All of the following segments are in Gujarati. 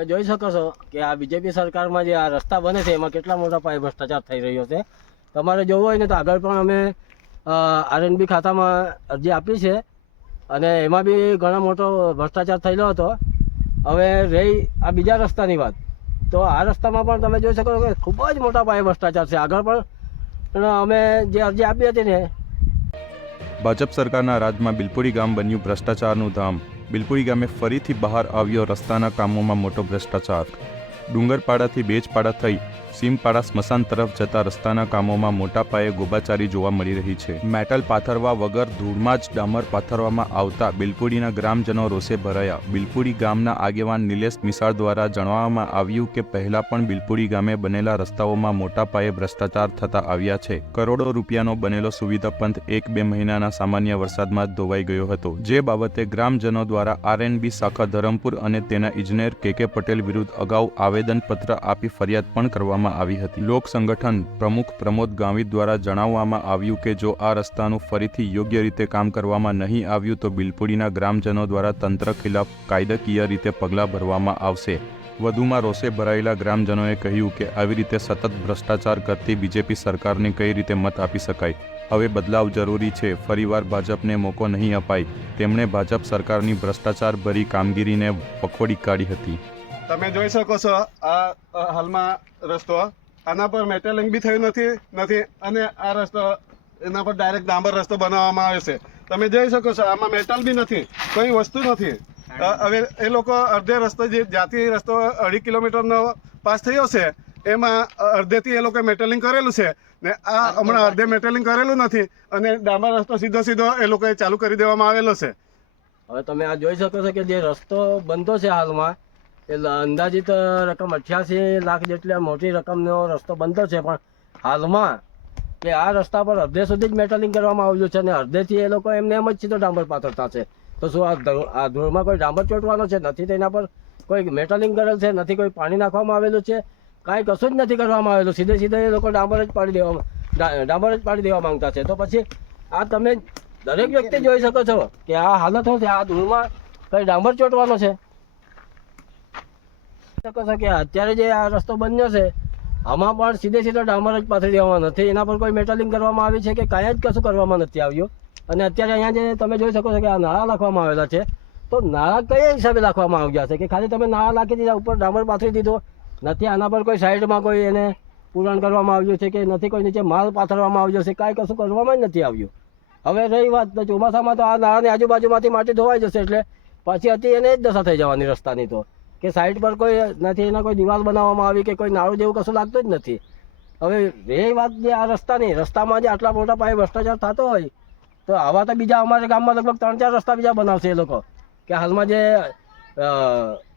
તમે જોઈ શકો છો કે આ બીજેપી સરકારમાં જે આ રસ્તા બને છે એમાં કેટલા મોટા પાયે ભ્રષ્ટાચાર થઈ રહ્યો છે. તમારે જોવું હોય ને તો આગળ પણ અમે આરએનબી ખાતામાં અરજી આપી છે અને એમાં બી ઘણો મોટો ભ્રષ્ટાચાર થયેલો હતો. હવે રહી આ બીજા રસ્તાની વાત, તો આ રસ્તામાં પણ તમે જોઈ શકો છો કે ખૂબ જ મોટા પાયે ભ્રષ્ટાચાર છે. આગળ પણ અમે જે અરજી આપી હતી ને. ભાજપ સરકારના રાજમાં બિલપુરી ગામ બન્યું ભ્રષ્ટાચારનું ધામ. બિલપુરી ગામે ફરીથી બહાર આવ્યો રસ્તાના કામોમાં મોટો ભ્રષ્ટાચાર. ડુંગરપાડાથી બેજપાડા થઈ સીમપાડા સ્મશાન તરફ જતા રસ્તાના કામોમાં મોટા પાયે ગોબાચારી જોવા મળી રહી છે. મેટલ પાથરવા વગર ધૂળમાં જ ડામર પાથરવામાં આવતા બિલપુડીના ગ્રામજનો રોષે ભરાયા. બિલપુડી ગામના આગેવાન નિલેશ મિસાળ દ્વારા જણાવવામાં આવ્યું કે પહેલા પણ બિલપુડી ગામે બનેલા રસ્તાઓમાં મોટા પાયે ભ્રષ્ટાચાર થતા આવ્યા છે. કરોડો રૂપિયાનો બનેલો સુવિધા પંથ 1-2 મહિનાના સામાન્ય વરસાદમાં જ ધોવાઈ ગયો હતો, જે બાબતે ગ્રામજનો દ્વારા આરએનબી શાખા ધરમપુર અને તેના ઇજનેર કે પટેલ વિરુદ્ધ અગાઉ આવેદનપત્ર આપી ફરિયાદ પણ કરવામાં આવી હતી. લોક સંગઠન પ્રમુખ પ્રમોદ ગાંવી દ્વારા જણાવવામાં આવ્યું કે જો આ રસ્તાનું ફરીથી યોગ્ય રીતે કામ કરવામાં નહીં આવ્યું તો બિલપુડીના ગ્રામજનો દ્વારા તંત્ર ખિલાફ કાયદાકીય રીતે પગલાં ભરવામાં આવશે. વધુમાં રોષે ભરાયેલા ગ્રામજનોએ કહ્યું કે આવી રીતે સતત ભ્રષ્ટાચાર કરતી બીજેપી સરકારને કઈ રીતે મત આપી શકાય. હવે બદલાવ જરૂરી છે. ફરીવાર ભાજપને મોકો નહીં અપાય. તેમણે ભાજપ સરકારની ભ્રષ્ટાચાર ભરી કામગીરીને વખોડી કાઢી હતી. તમે જોઈ શકો છો આ હાલમાં રસ્તો, આના પર મેટલિંગ બી થયું નથી અને આ રસ્તો એના પર ડાયરેક્ટ ડાંબર રસ્તો બનાવવામાં આવ્યો છે. તમે જોઈ શકો છો આમાં મેટલ બી નથી, કોઈ વસ્તુ નથી. હવે એ લોકો અડધે રસ્તો જે જ્યાંથી રસ્તો 2.5 કિલોમીટરનો પાસ થયો છે એમાં અડધેથી એ લોકોએ મેટલિંગ કરેલું છે ને આ હમણાં અડધે મેટલિંગ કરેલું નથી અને ડાંબર રસ્તો સીધો એ લોકોએ ચાલુ કરી દેવામાં આવેલો છે. હવે તમે આ જોઈ શકો છો કે જે રસ્તો બનતો છે હાલમાં એ અંદાજિત રકમ 88 લાખ જેટલી મોટી રકમનો રસ્તો બનતો છે, પણ હાલમાં કે આ રસ્તા પર અડધે સુધી જ મેટલિંગ કરવામાં આવ્યું છે અને અડધેથી એ લોકો એમને એમ જ સીધો ડાંબર પાથરતા છે. તો શું આ ધૂળમાં કોઈ ડાંબર ચોંટવાનો છે? નથી. તેના પર કોઈ મેટલિંગ કરેલ છે નથી, કોઈ પાણી નાખવામાં આવેલું છે, કાંઈ કશું જ નથી કરવામાં આવેલું. સીધે એ લોકો ડાંબર જ પાડી દેવા માંગતા છે. તો પછી આ તમે દરેક વ્યક્તિ જોઈ શકો છો કે આ હાલત શું છે. આ ધૂળમાં કઈ ડાંબર ચોંટવાનો છે? શકો છો કે અત્યારે જે આ રસ્તો બન્યો છે આમાં પણ સીધો ડામર જ પાથરી દેવામાં નથી. એના પર કોઈ મેટલિંગ કરવામાં આવી છે કે કાંઈ જ કશું કરવામાં નથી આવ્યું. અને અત્યારે અહીંયા જે તમે જોઈ શકો છો કે આ નાળા નાખવામાં આવેલા છે, તો નાળા કયા હિસાબે નાખવામાં આવ્યા છે? કે ખાલી તમે નાળા નાખી દીધા, ઉપર ડામર પાથરી દીધો નથી? આના પર કોઈ સાઈડમાં કોઈ એને પૂરણ કરવામાં આવ્યું છે કે નથી? કોઈ નીચે માલ પાથરવામાં આવ્યો છે? કાંઈ કશું કરવામાં જ નથી આવ્યું. હવે રહી વાત તો ચોમાસામાં તો આ નાળાની આજુબાજુમાંથી માટી ધોવાઈ જશે એટલે પછી હતી એને જ દશા થઈ જવાની રસ્તાની. તો કે સાઈડ પર કોઈ નથી, એના કોઈ દિવાલ બનાવવામાં આવી કે કોઈ નાળું જેવું કશું લાગતું જ નથી. હવે એ વાત જે આ રસ્તામાં જે આટલા મોટા પાયે ભ્રષ્ટાચાર થતો હોય તો આવા તો બીજા અમારા ગામમાં લગભગ 3-4 રસ્તા બીજા બનાવશે એ લોકો. કે હાલમાં જે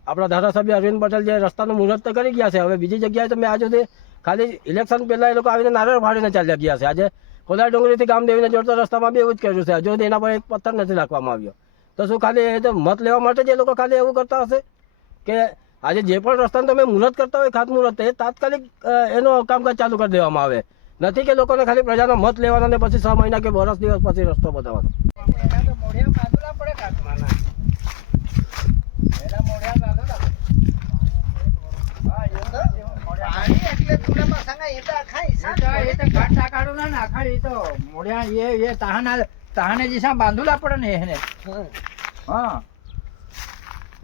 આપણા ધારાસભ્ય અરવિંદ પટેલ જે રસ્તાનું મુહૂર્ત કરી ગયા છે, હવે બીજી જગ્યાએ તમે આ સુધી ખાલી ઇલેક્શન પહેલાં એ લોકો આવીને નારિયેળ ફાડીને ચાલ્યા ગયા છે. આજે કોલાર ડુંગરીથી ગામદેવીને જોડતા રસ્તામાં બી એવું જ કર્યું છે. હજુ સુધી એના પર એક પથ્થર નથી નાખવામાં આવ્યો. તો શું ખાલી એ તો મત લેવા માટે જ એ લોકો ખાલી એવું કરતા હશે કે આજે જે પણ રસ્તાનું તમે મુહૂર્ત કરતા હોય ખાતમુહૂર્ત, એ તાત્કાલિક એનો કામકાજ ચાલુ કરી દેવામાં આવે? નથી કે લોકોને ખાલી પ્રજાનો મત લેવાનો ને પછી 6 મહિના કે વર્ષ દિવસ પછી રસ્તો બનાવવાનો. બાંધુલા પડે ને એને, હા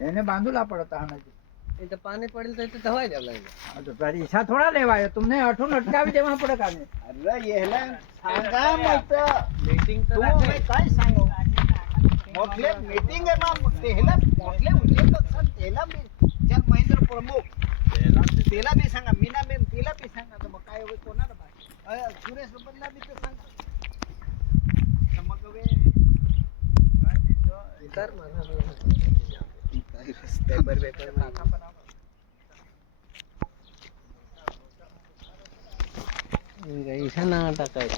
એને બાંધુલા પડે તાહનાજી. એ તો પાણી પડેલ તો ધવાઈ જાય. તો તારી ઈચ્છા થોડા લેવાય, તમને અઠું અટકાવી દેવા પડે કાને. અરે એલા सांगा मत मीटिंग तर आहे काय सांगू मोठले मीटिंग आहे ना तेला मोठले उल्लेख पक्षात तेला मी जन महेंद्र प्रमुख तेला भी सांगा मीना मॅम तेला भी सांगा तर मग काय होईल कोणाला बाय सुरेश बदला भी तर सांगतो तर मग वे काय देतो इतर म्हणा पेपर पेपर नाका पण ऐसा ना टाकाय